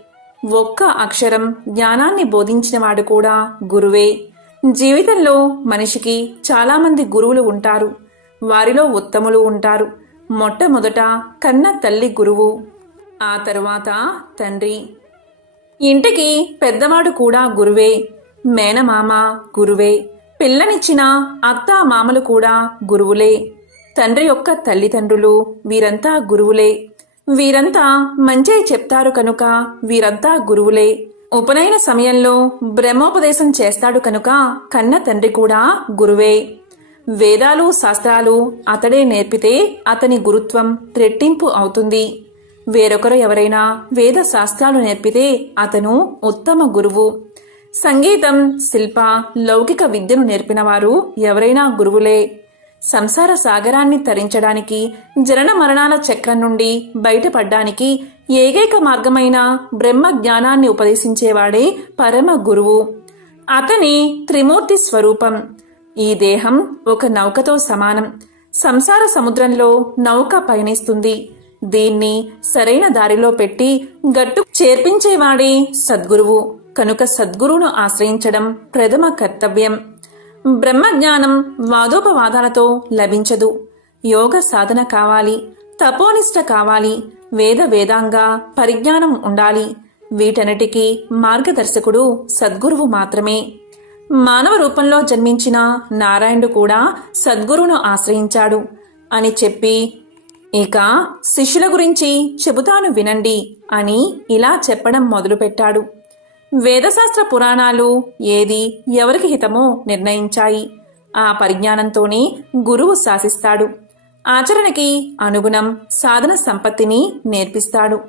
ఒక్క అక్షరం జ్ఞానాన్ని బోధించినవాడు కూడా గురువే. జీవితంలో మనిషికి చాలామంది గురువులు ఉంటారు. వారిలో ఉత్తములు ఉంటారు. మొట్టమొదట కన్న తల్లి గురువు, ఆ తరువాత తండ్రి. ఇంటికి పెద్దవాడు కూడా గురువే. మేనమామ గురువే. పిల్లనిచ్చిన అత్త మామలు కూడా గురువులే. తండ్రి యొక్క తల్లిదండ్రులు వీరంతా గురువులే. వీరంతా మంచే చెప్తారు కనుక వీరంతా గురువులే. ఉపనయన సమయంలో బ్రహ్మోపదేశం చేస్తాడు కనుక కన్న తండ్రి కూడా గురువే. వేదాలు శాస్త్రాలు అతడే నేర్పితే అతని గురుత్వం రెట్టింపు అవుతుంది. వేరొకరు ఎవరైనా వేద శాస్త్రాలు నేర్పితే అతను ఉత్తమ గురువు. సంగీతం, శిల్ప, లౌకిక విద్యను నేర్పినవారు ఎవరైనా గురువులే. సంసార సాగరాన్ని తరించడానికి, జనన మరణాల చక్రం నుండి బయటపడ్డానికి ఏకైక మార్గమైన బ్రహ్మ జ్ఞానాన్ని ఉపదేశించేవాడే పరమ గురువు. అతని త్రిమూర్తి స్వరూపం. ఈ దేహం ఒక నౌకతో సమానం. సంసార సముద్రంలో నౌక పయనిస్తుంది. దీన్ని సరైన దారిలో పెట్టి గట్టు చేర్పించేవాడే సద్గురువు. కనుక సద్గురువును ఆశ్రయించడం ప్రథమ కర్తవ్యం. బ్రహ్మజ్ఞానం వాదోపవాదాలతో లభించదు. యోగ సాధన కావాలి, తపోనిష్ట కావాలి, వేదాంగ పరిజ్ఞానం ఉండాలి. వీటన్నిటికీ మార్గదర్శకుడు సద్గురువు మాత్రమే. మానవ రూపంలో జన్మించిన నారాయణుడు కూడా సద్గురువును ఆశ్రయించాడు అని చెప్పి, ఇక శిష్యుల గురించి చెబుతాను వినండి అని ఇలా చెప్పడం మొదలుపెట్టాడు. వేదశాస్త్ర పురాణాలు ఏది ఎవరికి హితమో నిర్ణయించాయి. ఆ పరిజ్ఞానంతోనే గురువు శాసిస్తాడు. ఆచరణకి అనుగుణం సాధన సంపత్తిని నేర్పిస్తాడు.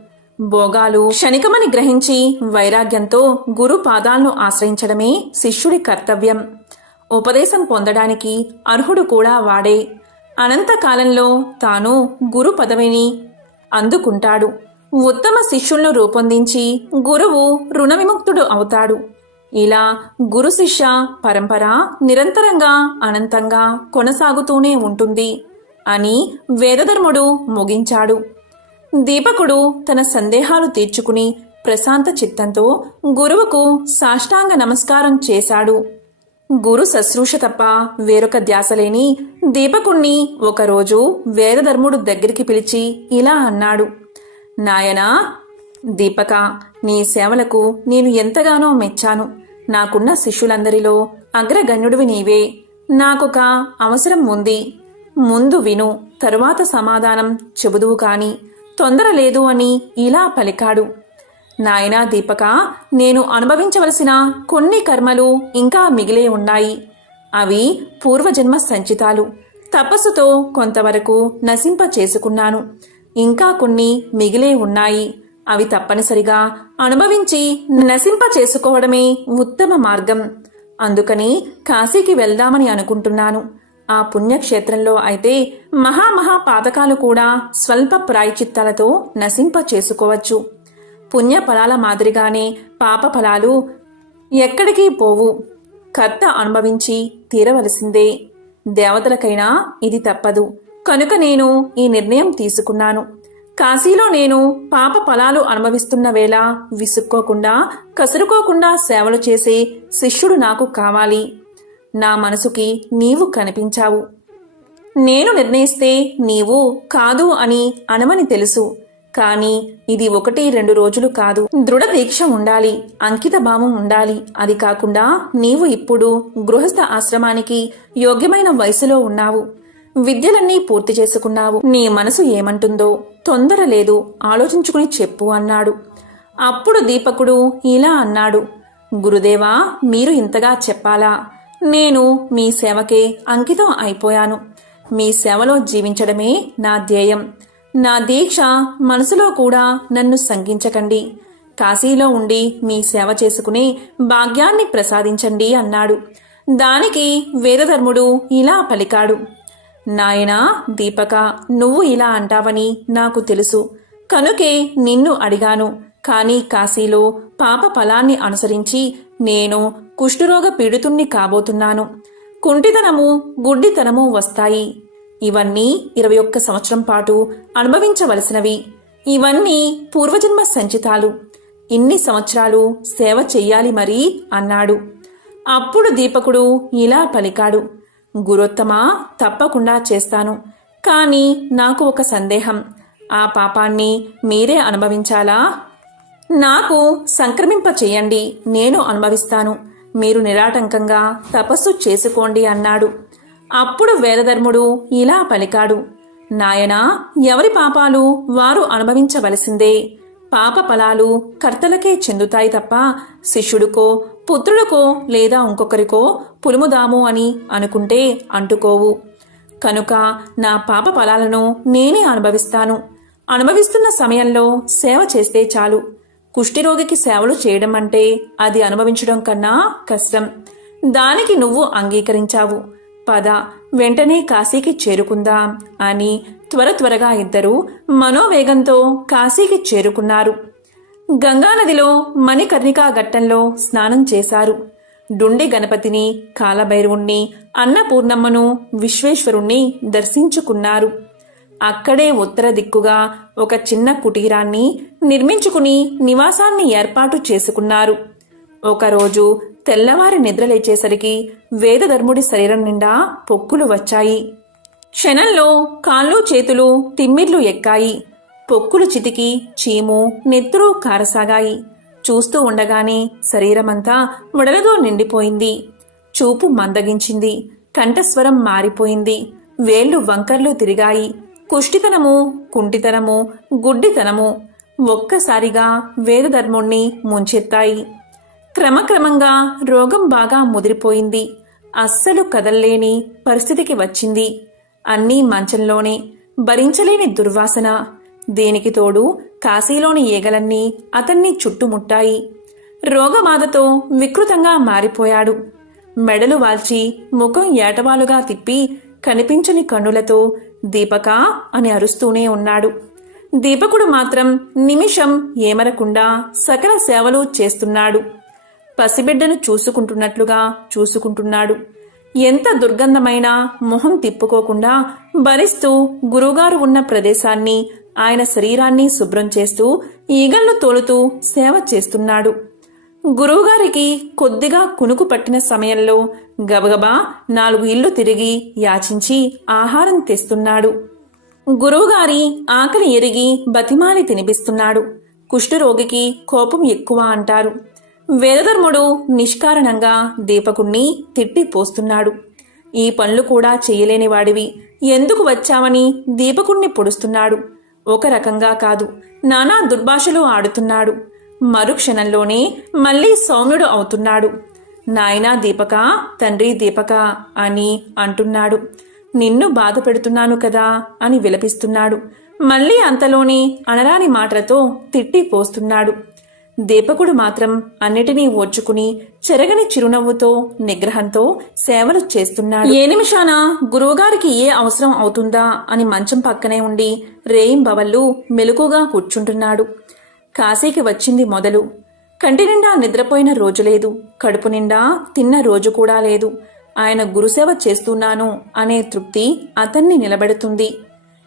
భోగాలు క్షణికమని గ్రహించి వైరాగ్యంతో గురు పాదాలను ఆశ్రయించడమే శిష్యుడి కర్తవ్యం. ఉపదేశం పొందడానికి అర్హుడు కూడా వాడే. అనంతకాలంలో తాను గురు పదవిని అందుకుంటాడు. ఉత్తమ శిష్యులను రూపొందించి గురువు రుణ విముక్తుడు అవుతాడు. ఇలా గురు శిష్య పరంపర నిరంతరంగా అనంతంగా కొనసాగుతూనే ఉంటుంది అని వేదధర్ముడు ముగించాడు. దీపకుడు తన సందేహాలు తీర్చుకుని ప్రశాంత చిత్తంతో గురువుకు సాష్టాంగ నమస్కారం చేశాడు. గురు శుశ్రూష తప్ప వేరొక ధ్యాసలేని దీపకుణ్ణి ఒకరోజు వేదధర్ముడు దగ్గరికి పిలిచి ఇలా అన్నాడు. నాయనా దీపక, నీ సేవలకు నేను ఎంతగానో మెచ్చాను. నాకున్న శిష్యులందరిలో అగ్రగణ్యుడివి నీవే. నాకొక అవసరం ఉంది. ముందు విను, తరువాత సమాధానం చెబుదువు కాని తొందర లేదు అని ఇలా పలికాడు. నాయనా దీపక, నేను అనుభవించవలసిన కొన్ని కర్మలు ఇంకా మిగిలే ఉన్నాయి. అవి పూర్వజన్మ సంచితాలు. తపస్సుతో కొంతవరకు నశింప చేసుకున్నాను. ఇంకా కొన్ని మిగిలే ఉన్నాయి. అవి తప్పనిసరిగా అనుభవించి నశింప చేసుకోవడమే ఉత్తమ మార్గం. అందుకని కాశీకి వెళ్దామని అనుకుంటున్నాను. ఆ పుణ్యక్షేత్రంలో అయితే మహా పాతకాలు కూడా స్వల్ప ప్రాయచిత్తాలతో నశింప చేసుకోవచ్చు. పుణ్యఫలాల మాదిరిగానే పాప ఫలాలు ఎక్కడికి పోవు. కర్త అనుభవించి తీరవలసిందే. దేవతలకైనా ఇది తప్పదు. కనుక నేను ఈ నిర్ణయం తీసుకున్నాను. కాశీలో నేను పాప ఫలాలు అనుభవిస్తున్న వేళ విసుక్కోకుండా కసురుకోకుండా సేవలు చేసే శిష్యుడు నాకు కావాలి. నా మనసుకి నీవు కనిపించావు. నేను నిర్ణయిస్తే నీవు కాదు అని అనమని తెలుసు. కాని ఇది 1-2 రోజులు కాదు. దృఢ దీక్ష ఉండాలి, అంకిత భావం ఉండాలి. అది కాకుండా నీవు ఇప్పుడు గృహస్థ ఆశ్రమానికి యోగ్యమైన వయసులో ఉన్నావు. విద్యలన్నీ పూర్తి చేసుకున్నావు. నీ మనసు ఏమంటుందో తొందర లేదు, ఆలోచించుకుని చెప్పు అన్నాడు. అప్పుడు దీపకుడు ఇలా అన్నాడు, గురుదేవా, మీరు ఇంతగా చెప్పాలా? నేను మీ సేవకే అంకితం అయిపోయాను. మీ సేవలో జీవించడమే నా ధ్యేయం. నా దీక్ష మనసులో కూడా నన్ను శంకించకండి. కాశీలో ఉండి మీ సేవ చేసుకునే భాగ్యాన్ని ప్రసాదించండి అన్నాడు. దానికి వేదధర్ముడు ఇలా పలికాడు, నాయనా దీపక, నువ్వు ఇలా అంటావని నాకు తెలుసు. కనుకే నిన్ను అడిగాను. కాని కాశీలో పాప ఫలాన్ని అనుసరించి నేను కుష్ఠరోగ పీడితుణ్ణి కాబోతున్నాను. కుంటితనము, గుడ్డితనము వస్తాయి. ఇవన్నీ 21 సంవత్సరం పాటు అనుభవించవలసినవి. ఇవన్నీ పూర్వజన్మ సంచితాలు. ఇన్ని సంవత్సరాలు సేవ చెయ్యాలి మరి అన్నాడు. అప్పుడు దీపకుడు ఇలా పలికాడు, గురోత్తమా, తప్పకుండా చేస్తాను. కాని నాకు ఒక సందేహం. ఆ పాపాన్ని మీరే అనుభవించాలా? నాకు సంక్రమింప చెయ్యండి, నేను అనుభవిస్తాను. మీరు నిరాటంకంగా తపస్సు చేసుకోండి అన్నాడు. అప్పుడు వేదధర్ముడు ఇలా పలికాడు, నాయనా, ఎవరి పాపాలు వారు అనుభవించవలసిందే. పాప ఫలాలు కర్తలకే చెందుతాయి తప్ప శిష్యుడికో, పుత్రుడికో లేదా ఇంకొకరికో పులుముదాము అని అనుకుంటే అంటుకోవు. కనుక నా పాప ఫలాలను నేనే అనుభవిస్తాను. అనుభవిస్తున్న సమయంలో సేవ చేస్తే చాలు. కుష్ఠిరోగికి సేవలు చేయడం అంటే అది అనుభవించడం కన్నా కష్టం. దానికి నువ్వు అంగీకరించావు. పద, వెంటనే కాశీకి చేరుకుందాం అని త్వరగా ఇద్దరూ మనోవేగంతో కాశీకి చేరుకున్నారు. గంగానదిలో మణికర్ణికా ఘట్టంలో స్నానం చేశారు. డుండి గణపతిని, కాలభైరవుణ్ణి, అన్నపూర్ణమ్మను, విశ్వేశ్వరుణ్ణి దర్శించుకున్నారు. అక్కడే ఉత్తర దిక్కుగా ఒక చిన్న కుటీరాన్ని నిర్మించుకుని నివాసాన్ని ఏర్పాటు చేసుకున్నారు. ఒకరోజు తెల్లవారి నిద్రలేచేసరికి వేదధర్ముడి శరీరం నిండా పొక్కులు వచ్చాయి. క్షణంలో కాళ్ళు చేతులు తిమ్మిర్లు ఎక్కాయి. పొక్కులు చితికి చీము, నెత్తురు కారసాగాయి. చూస్తూ ఉండగానే శరీరమంతా వడలతో నిండిపోయింది. చూపు మందగించింది. కంఠస్వరం మారిపోయింది. వేళ్లు వంకర్లు తిరిగాయి. కుష్టితనము, కుంటితనము, గుడ్డితనము ఒక్కసారిగా వేదధర్ముణ్ణి ముంచెత్తాయి. క్రమక్రమంగా రోగం బాగా ముదిరిపోయింది. అస్సలు కదల్లేని పరిస్థితికి వచ్చింది. అన్నీ మంచంలోనే. భరించలేని దుర్వాసన. దేనికి తోడు కాశీలోని ఈగలన్నీ అతన్ని చుట్టుముట్టాయి. రోగబాధతో వికృతంగా మారిపోయాడు. మెడలు వాల్చి ముఖం ఏటవాలుగా తిప్పి కనిపించని కన్నులతో దీపకా అని అరుస్తూనే ఉన్నాడు. దీపకుడు మాత్రం నిమిషం ఏమరకుండా సకల సేవలు చేస్తున్నాడు. పసిబిడ్డను చూసుకుంటున్నట్లుగా చూసుకుంటున్నాడు. ఎంత దుర్గంధమైనా మొహం తిప్పుకోకుండా భరిస్తూ గురువుగారు ఉన్న ప్రదేశాన్ని, ఆయన శరీరాన్ని శుభ్రం చేస్తూ ఈగళ్లు తోలుతూ సేవ చేస్తున్నాడు. గురువుగారికి కొద్దిగా కునుకు పట్టిన సమయంలో గబగబా 4 ఇళ్లు తిరిగి యాచించి ఆహారం తెస్తున్నాడు. గురువుగారి ఆకలి ఎరిగి బతిమాలి తినిపిస్తున్నాడు. కుష్ఠరోగికి కోపం ఎక్కువ అంటారు. వేదధర్ముడు నిష్కారణంగా దీపకుణ్ణి తిట్టి పోస్తున్నాడు. ఈ పనులు కూడా చెయ్యలేని వాడివి ఎందుకు వచ్చావని దీపకుణ్ణి పొడుస్తున్నాడు. ఒక రకంగా కాదు, నానా దుర్భాషలు ఆడుతున్నాడు. మరుక్షణంలోనే మళ్లీ సౌమ్యుడు అవుతున్నాడు. నాయనా దీపక, తండ్రి దీపక అని అంటున్నాడు. నిన్ను బాధ పెడుతున్నాను కదా అని విలపిస్తున్నాడు. మళ్లీ అంతలోనే అనరాని మాటలతో తిట్టి పోస్తున్నాడు. దీపకుడు మాత్రం అన్నిటినీ ఓర్చుకుని చెరగని చిరునవ్వుతో నిగ్రహంతో సేవలు చేస్తున్నాడు. ఏ నిమిషాన గురువుగారికి ఏ అవసరం అవుతుందా అని మంచం పక్కనే ఉండి రేయింబవళ్ళు మెలకుగా కూర్చుంటున్నాడు. కాశీకి వచ్చింది మొదలు. కంటి నిండా నిద్రపోయిన రోజు లేదు. కడుపు నిండా తిన్న రోజు కూడా లేదు. ఆయన గురుసేవ చేస్తున్నాను అనే తృప్తి అతన్ని నిలబెడుతుంది.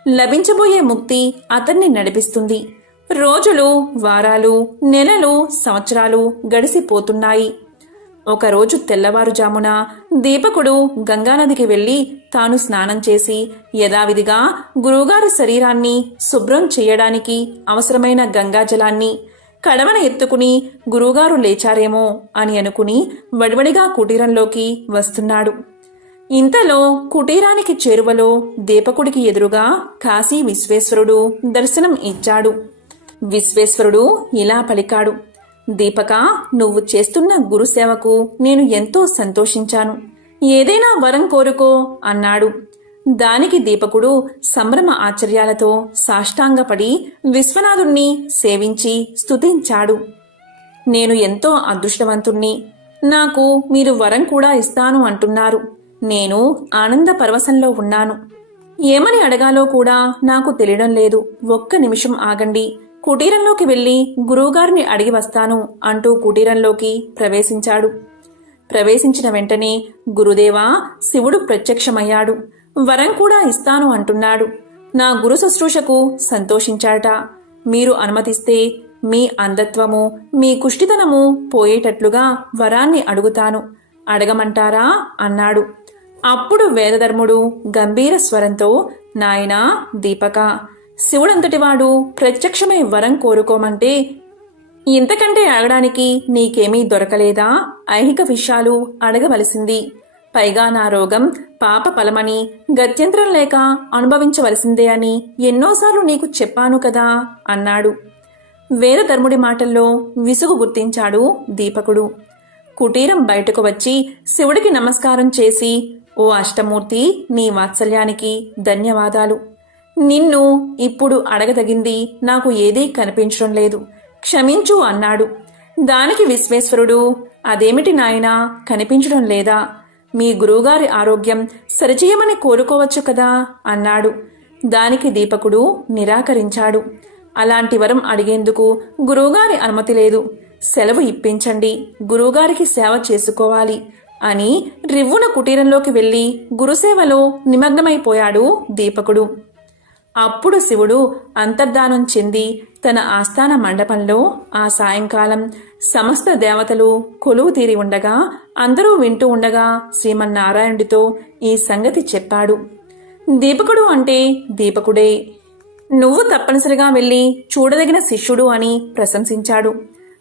లభించబోయే ముక్తి అతన్ని నడిపిస్తుంది. రోజులు, వారాలు, నెలలు, సంవత్సరాలు గడిసిపోతున్నాయి. ఒకరోజు తెల్లవారుజామున దీపకుడు గంగానదికి వెళ్లి తాను స్నానం చేసి యథావిధిగా గురువుగారి శరీరాన్ని శుభ్రం చేయడానికి అవసరమైన గంగాజలాన్ని కడవన ఎత్తుకుని గురువుగారు లేచారేమో అని అనుకుని వడివడిగా కుటీరంలోకి వస్తున్నాడు. ఇంతలో కుటీరానికి చేరువలో దీపకుడికి ఎదురుగా కాశీ విశ్వేశ్వరుడు దర్శనం ఇచ్చాడు. విశ్వేశ్వరుడు ఇలా పలికాడు, దీపక, నువ్వు చేస్తున్న గురుసేవకు నేను ఎంతో సంతోషించాను. ఏదైనా వరం కోరుకో అన్నాడు. దానికి దీపకుడు సంభ్రమ ఆశ్చర్యాలతో సాష్టాంగపడి విశ్వనాథుణ్ణి సేవించి స్తుతించాడు. నేను ఎంతో అదృష్టవంతుణ్ణి. నాకు మీరు వరం కూడా ఇస్తాను అంటున్నారు. నేను ఆనంద పరవశంలో ఉన్నాను. ఏమని అడగాలో కూడా నాకు తెలియడం లేదు. ఒక్క నిమిషం ఆగండి, కుటీరంలోకి వెళ్లి గురువుగారిని అడిగి వస్తాను అంటూ కుటీరంలోకి ప్రవేశించాడు. ప్రవేశించిన వెంటనే గురుదేవా, శివుడు ప్రత్యక్షమయ్యాడు. వరం కూడా ఇస్తాను అంటున్నాడు. నా గురు శుశ్రూషకు సంతోషించాట. మీరు అనుమతిస్తే మీ అంధత్వము, మీ కుష్టితనము పోయేటట్లుగా వరాన్ని అడుగుతాను. అడగమంటారా అన్నాడు. అప్పుడు వేదధర్ముడు గంభీర స్వరంతో, నాయనా దీపక, శివుడంతటివాడు ప్రత్యక్షమై వరం కోరుకోమంటే ఇంతకంటే అడగడానికి నీకేమీ దొరకలేదా? ఐహిక విషయాలు అడగవలసింది. పైగా నా రోగం పాప ఫలమని, గత్యంతరం లేక అనుభవించవలసిందే అని ఎన్నోసార్లు నీకు చెప్పాను కదా అన్నాడు. వేదధర్ముడి మాటల్లో విసుగు గుర్తించాడు దీపకుడు. కుటీరం బయటకు వచ్చి శివుడికి నమస్కారం చేసి, ఓ అష్టమూర్తి, నీ వాత్సల్యానికి ధన్యవాదాలు. నిన్ను ఇప్పుడు అడగదగింది నాకు ఏదీ కనిపించడం లేదు, క్షమించు అన్నాడు. దానికి విశ్వేశ్వరుడు, అదేమిటి నాయనా, కనిపించడం లేదా? మీ గురువుగారి ఆరోగ్యం సరిచేయమని కోరుకోవచ్చు కదా అన్నాడు. దానికి దీపకుడు నిరాకరించాడు. అలాంటి వరం అడిగేందుకు గురువుగారి అనుమతి లేదు. సెలవు ఇప్పించండి, గురువుగారికి సేవ చేసుకోవాలి అని రివ్వున కుటీరంలోకి వెళ్లి గురుసేవలో నిమగ్నమైపోయాడు దీపకుడు. అప్పుడు శివుడు అంతర్ధానం చెంది తన ఆస్థాన మండపంలో ఆ సాయంకాలం సమస్త దేవతలు కొలువు తీరి ఉండగా అందరూ వింటూ ఉండగా శ్రీమన్నారాయణుడితో ఈ సంగతి చెప్పాడు. దీపకుడు అంటే దీపకుడే, నువ్వు తప్పనిసరిగా వెళ్లి చూడదగిన శిష్యుడు అని ప్రశంసించాడు.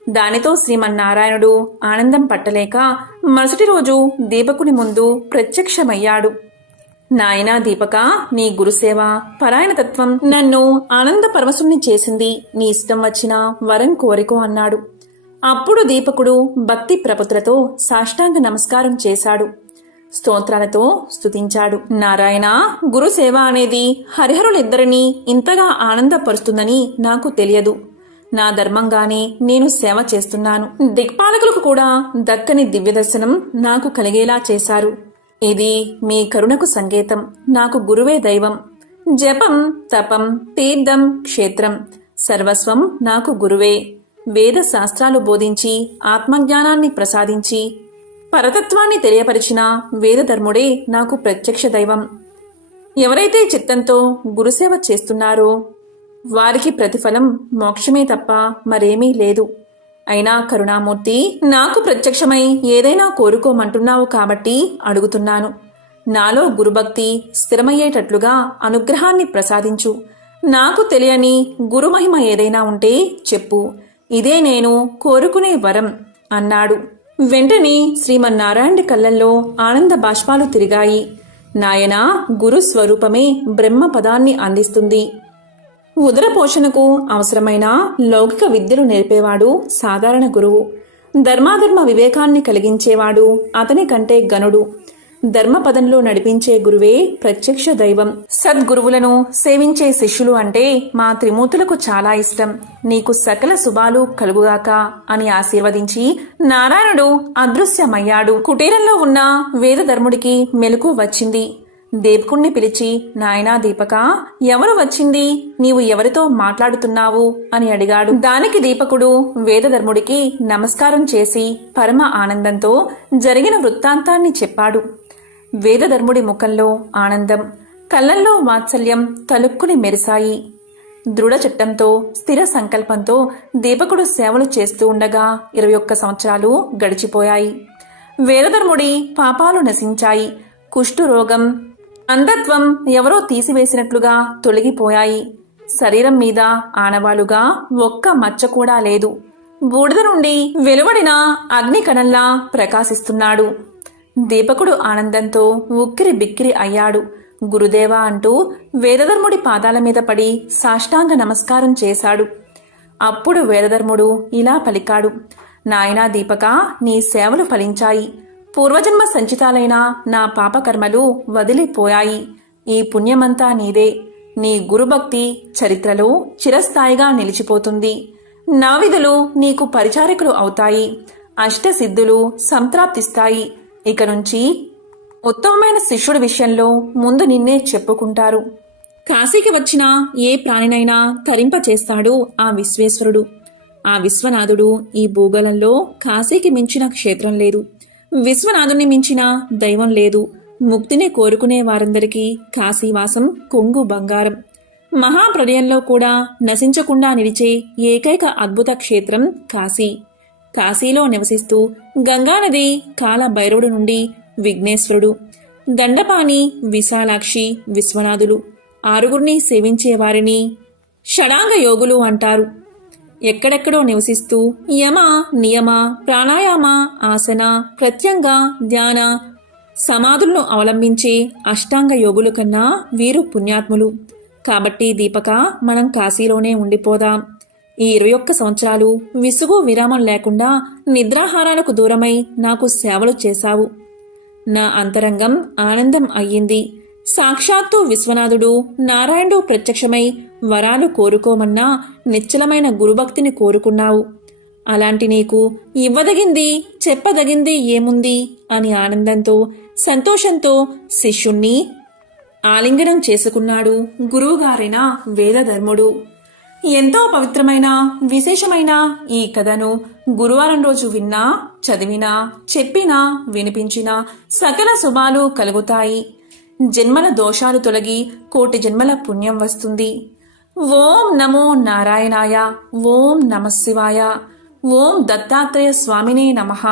దానితో శ్రీమన్నారాయణుడు ఆనందం పట్టలేక మరుసటి రోజు దీపకుని ముందు ప్రత్యక్షమయ్యాడు. నాయనా దీపక, నీ గురుసేవ, పరాయణతత్వం నన్ను ఆనంద పరవశుణ్ణి చేసింది. నీ ఇష్టం వచ్చిన వరం కోరికో అన్నాడు. అప్పుడు దీపకుడు భక్తి ప్రపత్తులతో సాష్టాంగ నమస్కారం చేశాడు. స్తోత్రాలతో స్తుతించాడు. నారాయణ, గురుసేవ అనేది హరిహరులిద్దరినీ ఇంతగా ఆనందపరుస్తుందని నాకు తెలియదు. నా ధర్మంగానే నేను సేవ చేస్తున్నాను. దిక్పాలకులకు కూడా దక్కని దివ్యదర్శనం నాకు కలిగేలా చేశారు. ఇది మీ కరుణకు సంకేతం. నాకు గురువే దైవం. జపం, తపం, తీర్థం, క్షేత్రం సర్వస్వం నాకు గురువే. వేద శాస్త్రాలు బోధించి ఆత్మజ్ఞానాన్ని ప్రసాదించి పరతత్వాన్ని తెలియపరిచిన వేదధర్ముడే నాకు ప్రత్యక్ష దైవం. ఎవరైతే చిత్తంతో గురుసేవ చేస్తున్నారో వారికి ప్రతిఫలం మోక్షమే తప్ప మరేమీ లేదు. అయినా కరుణామూర్తి, నాకు ప్రత్యక్షమై ఏదైనా కోరుకోమంటున్నావు కాబట్టి అడుగుతున్నాను. నాలో గురుభక్తి స్థిరమయ్యేటట్లుగా అనుగ్రహాన్ని ప్రసాదించు. నాకు తెలియని గురుమహిమ ఏదైనా ఉంటే చెప్పు. ఇదే నేను కోరుకునే వరం అన్నాడు. వెంటనే శ్రీమన్నారాయణుడి కళ్ళల్లో ఆనంద బాష్పాలు తిరిగాయి. నాయనా, గురు స్వరూపమే బ్రహ్మ పదాన్ని అందిస్తుంది. ఉదర పోషణకు అవసరమైన లౌకిక విద్యలు నేర్పేవాడు సాధారణ గురువు. ధర్మాధర్మ వివేకాన్ని కలిగించేవాడు అతని కంటే గనుడు. ధర్మపదంలో నడిపించే గురువే ప్రత్యక్ష దైవం. సద్గురువులను సేవించే శిష్యులు అంటే మా త్రిమూర్తులకు చాలా ఇష్టం. నీకు సకల శుభాలు కలుగుగాక అని ఆశీర్వదించి నారాయణుడు అదృశ్యమయ్యాడు. కుటీరంలో ఉన్న వేదధర్ముడికి మెలకు వచ్చింది. దీపకుణ్ణి పిలిచి, నాయనా దీపక, ఎవరు వచ్చింది? నీవు ఎవరితో మాట్లాడుతున్నావు అని అడిగాడు. దానికి దీపకుడు వేదధర్ముడికి నమస్కారం చేసి పరమ ఆనందంతో జరిగిన వృత్తాంతాన్ని చెప్పాడు. వేదధర్ముడి ముఖంలో ఆనందం, కళ్ళల్లో వాత్సల్యం తలుక్కుని మెరిశాయి. దృఢ చిత్తంతో స్థిర సంకల్పంతో దీపకుడు సేవలు చేస్తూ ఉండగా 21 సంవత్సరాలు గడిచిపోయాయి. వేదధర్ముడి పాపాలు నశించాయి. కుష్ఠురోగం, అంధత్వం ఎవరో తీసివేసినట్లుగా తొలగిపోయాయి. శరీరం మీద ఆనవాలుగా ఒక్క మచ్చ కూడా లేదు. బూడిద నుండి వెలువడిన అగ్ని కణంలా ప్రకాశిస్తున్నాడు. దీపకుడు ఆనందంతో ఉక్కిరి బిక్కిరి అయ్యాడు. గురుదేవా అంటూ వేదధర్ముడి పాదాల మీద పడి సాష్టాంగ నమస్కారం చేశాడు. అప్పుడు వేదధర్ముడు ఇలా పలికాడు. నాయనా దీపక, నీ సేవలు ఫలించాయి. పూర్వజన్మ సంచితాలైన నా పాపకర్మలు వదిలిపోయాయి. ఈ పుణ్యమంతా నీదే. నీ గురుభక్తి చరిత్రలో చిరస్థాయిగా నిలిచిపోతుంది. నా విధులు నీకు పరిచారకులు అవుతాయి. అష్టసిద్ధులు సంప్రాప్తిస్తాయి. ఇక నుంచి ఉత్తమమైన శిష్యుడి విషయంలో ముందు నిన్నే చెప్పుకుంటారు. కాశీకి వచ్చిన ఏ ప్రాణినైనా తరింపచేస్తాడు ఆ విశ్వేశ్వరుడు. ఆ విశ్వనాథుడు ఈ భూగోళంలో కాశీకి మించిన క్షేత్రం లేదు. విశ్వనాథుని మించిన దైవం లేదు. ముక్తిని కోరుకునే వారందరికీ కాశీవాసం కొంగు బంగారం. మహాప్రళయంలో కూడా నశించకుండా నిలిచే ఏకైక అద్భుత క్షేత్రం కాశీ. కాశీలో నివసిస్తూ గంగానది కాల భైరవుడు నుండి విఘ్నేశ్వరుడు, దండపాణి, విశాలాక్షి, విశ్వనాథులు ఆరుగురిని సేవించేవారిని షడాంగ యోగులు అంటారు. ఎక్కడెక్కడో నివసిస్తూ యమ, నియమ, ప్రాణాయామ, ఆసన, ప్రత్యంగ, ధ్యాన, సమాధులను అవలంబించే అష్టాంగ యోగుల కన్నా వీరు పుణ్యాత్ములు. కాబట్టి దీపక, మనం కాశీలోనే ఉండిపోదాం. ఈ 21 సంవత్సరాలు విసుగు విరామం లేకుండా నిద్రాహారాలకు దూరమై నాకు సేవలు చేశావు. నా అంతరంగం ఆనందం అయ్యింది. సాక్షాత్తు విశ్వనాథుడు నారాయణుడు ప్రత్యక్షమై వరాలు కోరుకోమన్నా నిశ్చలమైన గురుభక్తిని కోరుకున్నావు. అలాంటి నీకు ఇవ్వదగింది చెప్పదగింది ఏముంది అని ఆనందంతో సంతోషంతో శిష్యుణ్ణి ఆలింగనం చేసుకున్నాడు గురువుగారైన వేదధర్ముడు. ఎంతో పవిత్రమైన విశేషమైన ఈ కథను గురువారం రోజు విన్నా, చదివినా, చెప్పినా, వినిపించినా సకల శుభాలు కలుగుతాయి. జన్మల దోషాలు తొలగి కోటి జన్మల పుణ్యం వస్తుంది. ఓం నమో నారాయణాయ. ఓం నమః శివాయ. ఓం దత్తాత్రేయ స్వామినే నమః.